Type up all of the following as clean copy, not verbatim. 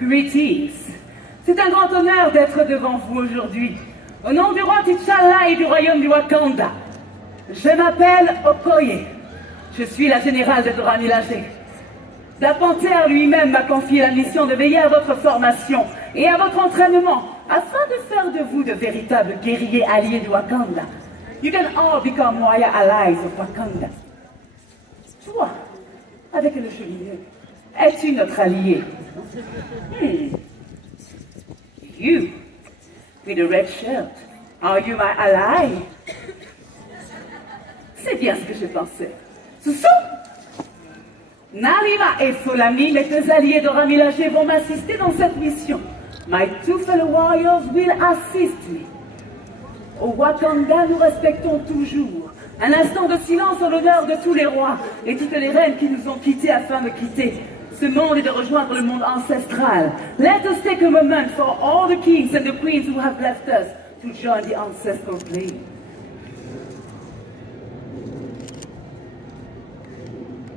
Greetings. C'est un grand honneur d'être devant vous aujourd'hui. Au nom du roi T'Challa et du royaume du Wakanda. Je m'appelle Okoye. Je suis la générale de Dora Milaje. Dapantère lui-même m'a confié la mission de veiller à votre formation et à votre entraînement afin de faire de vous de véritables guerriers alliés du Wakanda. You can all become warrior allies of Wakanda. Toi, avec le chevalier, es-tu notre allié? You, with the red shirt, are you my ally? C'est bien ce que je pensais. Soussou! Nalima et Solami, les deux alliés Dora Milaje, vont m'assister dans cette mission. My two fellow warriors will assist me. Au Wakanda, nous respectons toujours un instant de silence en l'honneur de tous les rois et toutes les reines qui nous ont quittés afin de quitter ce monde et de rejoindre le monde ancestral. Let us take a moment for all the kings and the queens who have left us to join the ancestral plane.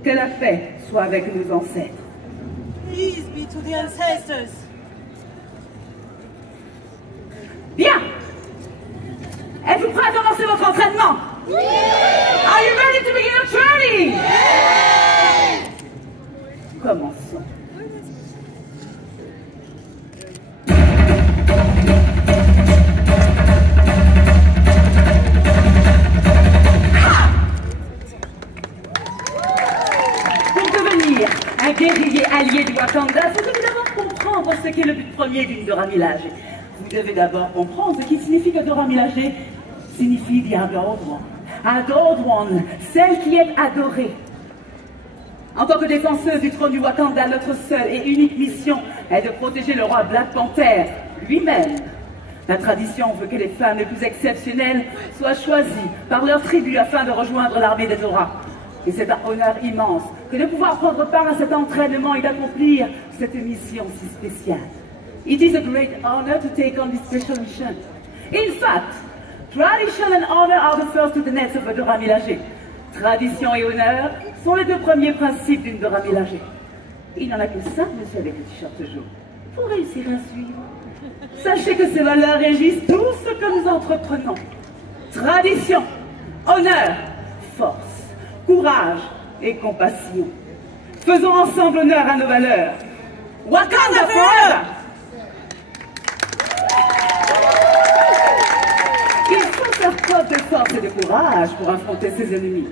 Que la paix soit avec nos ancêtres. Peace be to the ancestors. Bien. Êtes-vous prêts à commencer votre entraînement? Are you ready to begin your training? Commençons. Pour devenir un guerrier allié du Wakanda, vous devez d'abord comprendre ce qu'est le but premier d'une Dora Milaje. Vous devez d'abord comprendre ce qui signifie que Dora Milaje signifie The Adored One. Adored One, celle qui est adorée. En tant que défenseuse du trône du Wakanda, notre seule et unique mission est de protéger le roi Black Panther lui-même. La tradition veut que les femmes les plus exceptionnelles soient choisies par leur tribu afin de rejoindre l'armée des Dora. Et c'est un honneur immense que de pouvoir prendre part à cet entraînement et d'accomplir cette mission si spéciale. It is a great honor to take on this special mission. In fact, tradition and honor are the first to the nets of a Dora Milaje. Tradition et honneur sont les deux premiers principes d'une Dora Milaje. Il n'y en a que 5, monsieur, avec le t-shirt jaune. Pour réussir à suivre, sachez que ces valeurs régissent tout ce que nous entreprenons. Tradition, honneur, force, courage et compassion. Faisons ensemble honneur à nos valeurs. Wakanda forever! Il faut faire preuve de force et de courage pour affronter ses ennemis.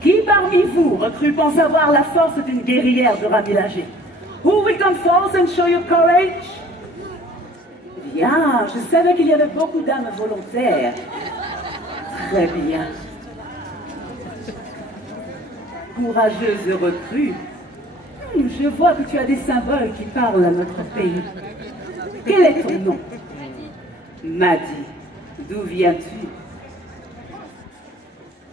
Qui parmi vous, recrues, pense avoir la force d'une guerrière Dora Milaje? Who will come forth and show your courage? Bien, je savais qu'il y avait beaucoup d'âmes volontaires. Très bien. Courageuse recrue, je vois que tu as des symboles qui parlent à notre pays. Quel est ton nom? Madi. D'où viens-tu?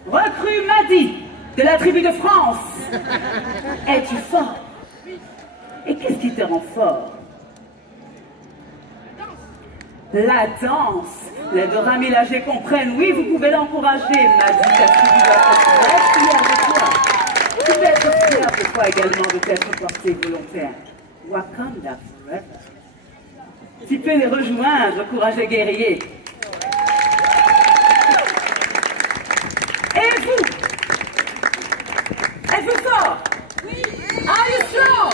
Recrue Madi, de la tribu de France. Es-tu fort? Et qu'est-ce qui te rend fort? La danse. Les Dora Milaje comprennent. Oui, vous pouvez l'encourager, Madi. La tribu doit être très fière de toi. Tu peux être fier de toi également de t'être porté volontaire. Wakanda forever. Tu peux les rejoindre, courageux guerrier. Et vous? Êtes-vous fort? Oui. Are you strong?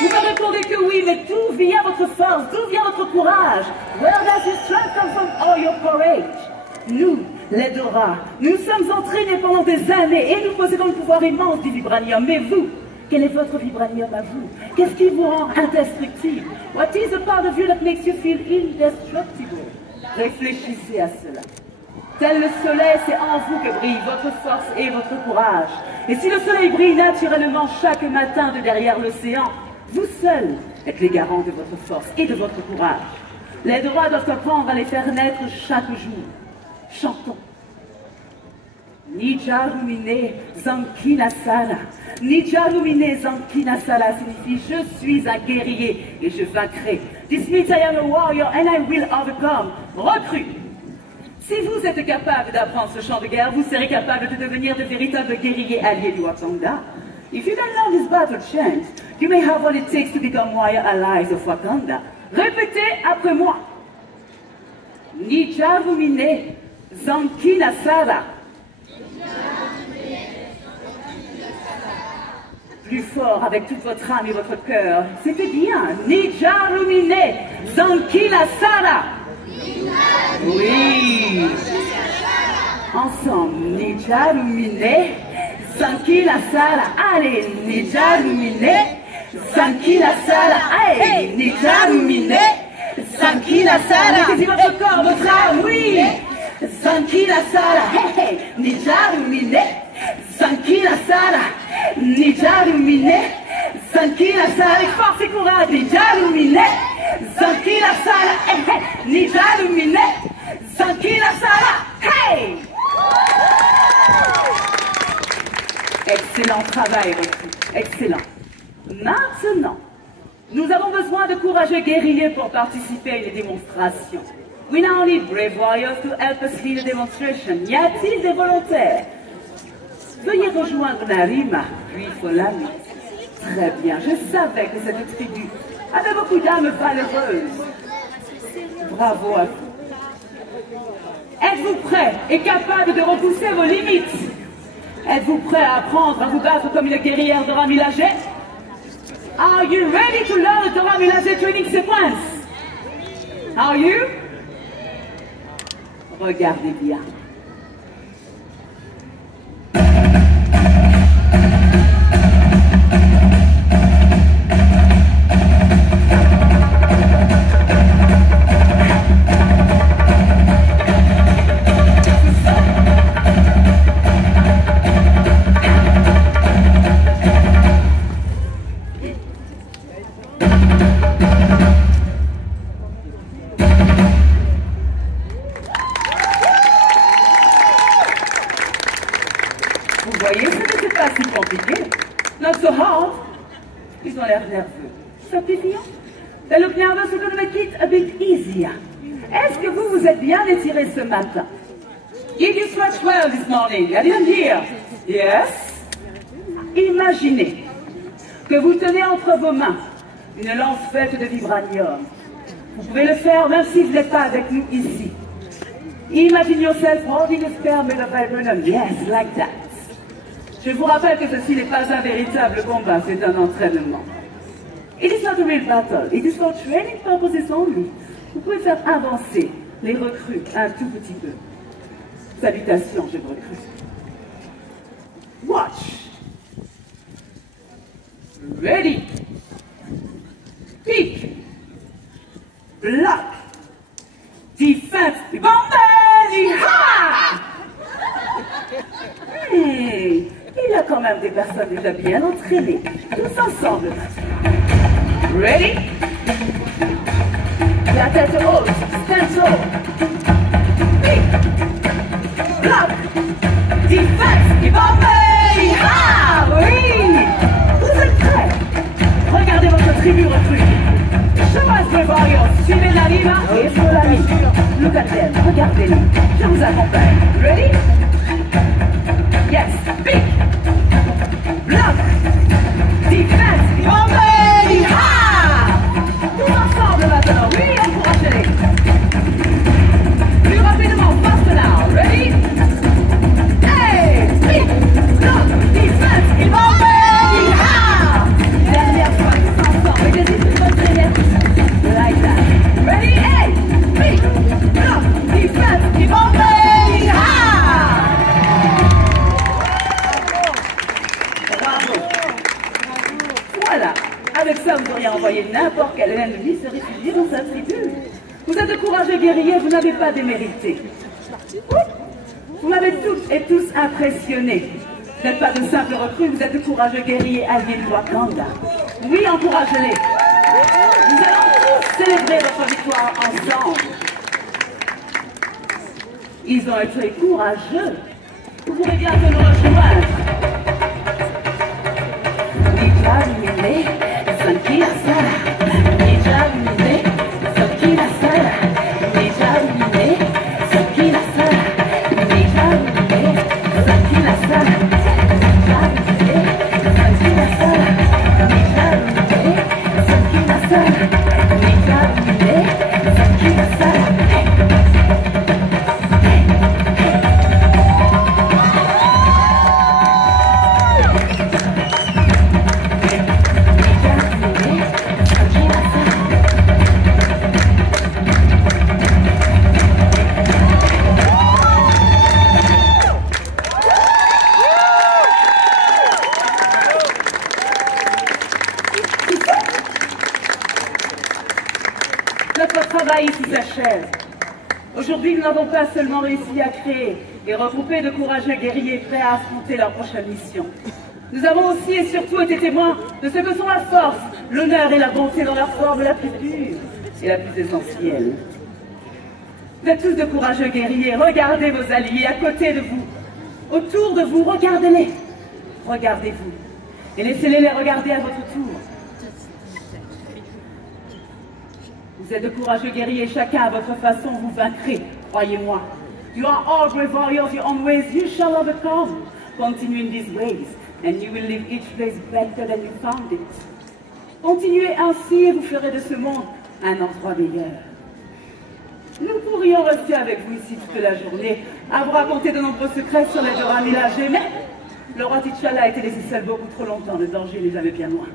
Vous me répondez que oui, mais d'où vient votre force? D'où vient votre courage? Where does your strength come from, all your courage? Nous, les Dora, nous sommes entraînés pendant des années et nous possédons le pouvoir immense du vibranium. Mais vous, quel est votre vibranium à vous? Qu'est-ce qui vous rend indestructible? What is the part of you that makes you feel indestructible? Réfléchissez à cela. Tel le soleil, c'est en vous que brille votre force et votre courage. Et si le soleil brille naturellement chaque matin de derrière l'océan, vous seuls êtes les garants de votre force et de votre courage. Les Dora doivent apprendre à les faire naître chaque jour. Chantons. Nijarumine Zankinasala. Nijarumine Zankinasala signifie je suis un guerrier et je vaincrai. This means I am a warrior and I will overcome. Recrue. Si vous êtes capable d'apprendre ce chant de guerre, vous serez capable de devenir de véritables guerriers alliés du Wakanda. If you can learn this battle chant, You may have what it takes to become royal allies of Wakanda. Répétez après moi. Nijarumine Zankina Sara. Plus fort avec toute votre âme et votre cœur. C'était bien. Nijarumine Zankina Sara. Oui. Ensemble. Nijarumine Zankina Sara. Allez, Nijarumine Zankina Sara. Allez, Nijarumine Zankina Sara. Mettez-y votre corps, votre âme, oui. Zankina Sara. Hey, hey. Nijarumine Zankina Sara. Nijarumine Zankina Sara. Avec force et courage. Nijarumine Zankina Sara. Hey, hey. Nijarumine Zankina Sara. Hey. Excellent travail, recrue. Excellent. Maintenant, nous avons besoin de courageux guerriers pour participer à une démonstration. We now need brave warriors to help us lead a demonstration. Y a-t-il des volontaires? Veuillez rejoindre Narima, puis Folami. Très bien, je savais que cette tribu avait beaucoup d'âmes valeureuses. Bravo à vous. Êtes-vous prêts et capables de repousser vos limites? Êtes-vous prêts à apprendre à vous battre comme une guerrière Dora Milaje? Are you ready to learn the Dora Milaje training sequence? Are you? Regardez bien. Vous voyez, ce n'était pas si compliqué. Not so hard. Ils ont l'air nerveux. Simplifiant. They look nervous, we're going to make it a bit easier. Est-ce que vous vous êtes bien étiré ce matin? Did you stretch well this morning? I didn't hear. Yes? Imaginez que vous tenez entre vos mains une lance faite de vibranium. Vous pouvez le faire même si vous n'êtes pas avec nous ici. Imagine yourself holding a spear made of vibranium. Yes, like that. Je vous rappelle que ceci n'est pas un véritable combat, c'est un entraînement. It is not a real battle, it is for training purposes only. Vous pouvez faire avancer les recrues un tout petit peu. Salutations, jeunes recrues. Watch. Ready. Pick. Block. Defense. Bombardie. Ha! Il y a quand même des personnes déjà bien entraînées. Tous ensemble. Ready? La tête haute. Stand tall. Pick. Block. Defense. Bombardie. Ah oui! Vous êtes prêts? Regardez votre tribu recrue. Show us the warriors. Suivez Narima et Folami. Look at them. Regardez-les. Je vous accompagne. Ready? Yes. Pick. Block. Defense. Bombardie. Ah! Tous ensemble maintenant. Oui, encouragez-les. Plus rapidement. Faster now. Ready? Hey! Pick. Block. Defense. Bombardie. Ah! Dernière fois. Tous ensemble. Mettez-y toute votre énergie. Like that. Ready? Hey! Pick. Block. Defense. Bombardie. Ah! Voilà, avec ça vous auriez envoyé n'importe quel ennemi se réfugier dans sa tribu. Vous êtes de courageux guerriers, vous n'avez pas démérité. Vous m'avez toutes et tous impressionnés. Vous n'êtes pas de simples recrues, vous êtes de courageux guerriers alliés de Wakanda. Oui, encouragez-les. Nous allons tous célébrer votre victoire ensemble. Ils ont été courageux. Vous pourrez bientôt nous rejoindre. Nijarumine, Zankina Sara. Nijarumine, Zankina Sara. Nijarumine, Zankina Sara. Nijarumine, Zankina Sara. Nijarumine, Zankina Sara. Notre travail ici s'achève. Aujourd'hui, nous n'avons pas seulement réussi à créer et regrouper de courageux guerriers prêts à affronter leur prochaine mission. Nous avons aussi et surtout été témoins de ce que sont la force, l'honneur et la bonté dans leur forme la plus pure et la plus essentielle. Vous êtes tous de courageux guerriers. Regardez vos alliés à côté de vous, autour de vous. Regardez-les. Regardez-vous. Et laissez-les les regarder à votre tour. Vous êtes de courageux guerriers, chacun à votre façon, vous vaincrez, croyez-moi. You are all brave warriors, your own ways, you shall overcome. Continue in these ways, and you will leave each place better than you found it. Continuez ainsi et vous ferez de ce monde un endroit meilleur. Nous pourrions rester avec vous ici toute la journée, à vous raconter de nombreux secrets sur les Dora Milaje, mais le roi T'Challa a été laissé seul beaucoup trop longtemps, le danger n'est jamais bien loin.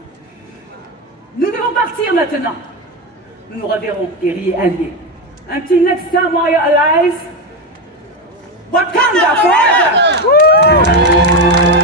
Nous devons partir maintenant. Nous nous reverrons, guerriers alliés. Until next time, warrior allies, Wakanda forever!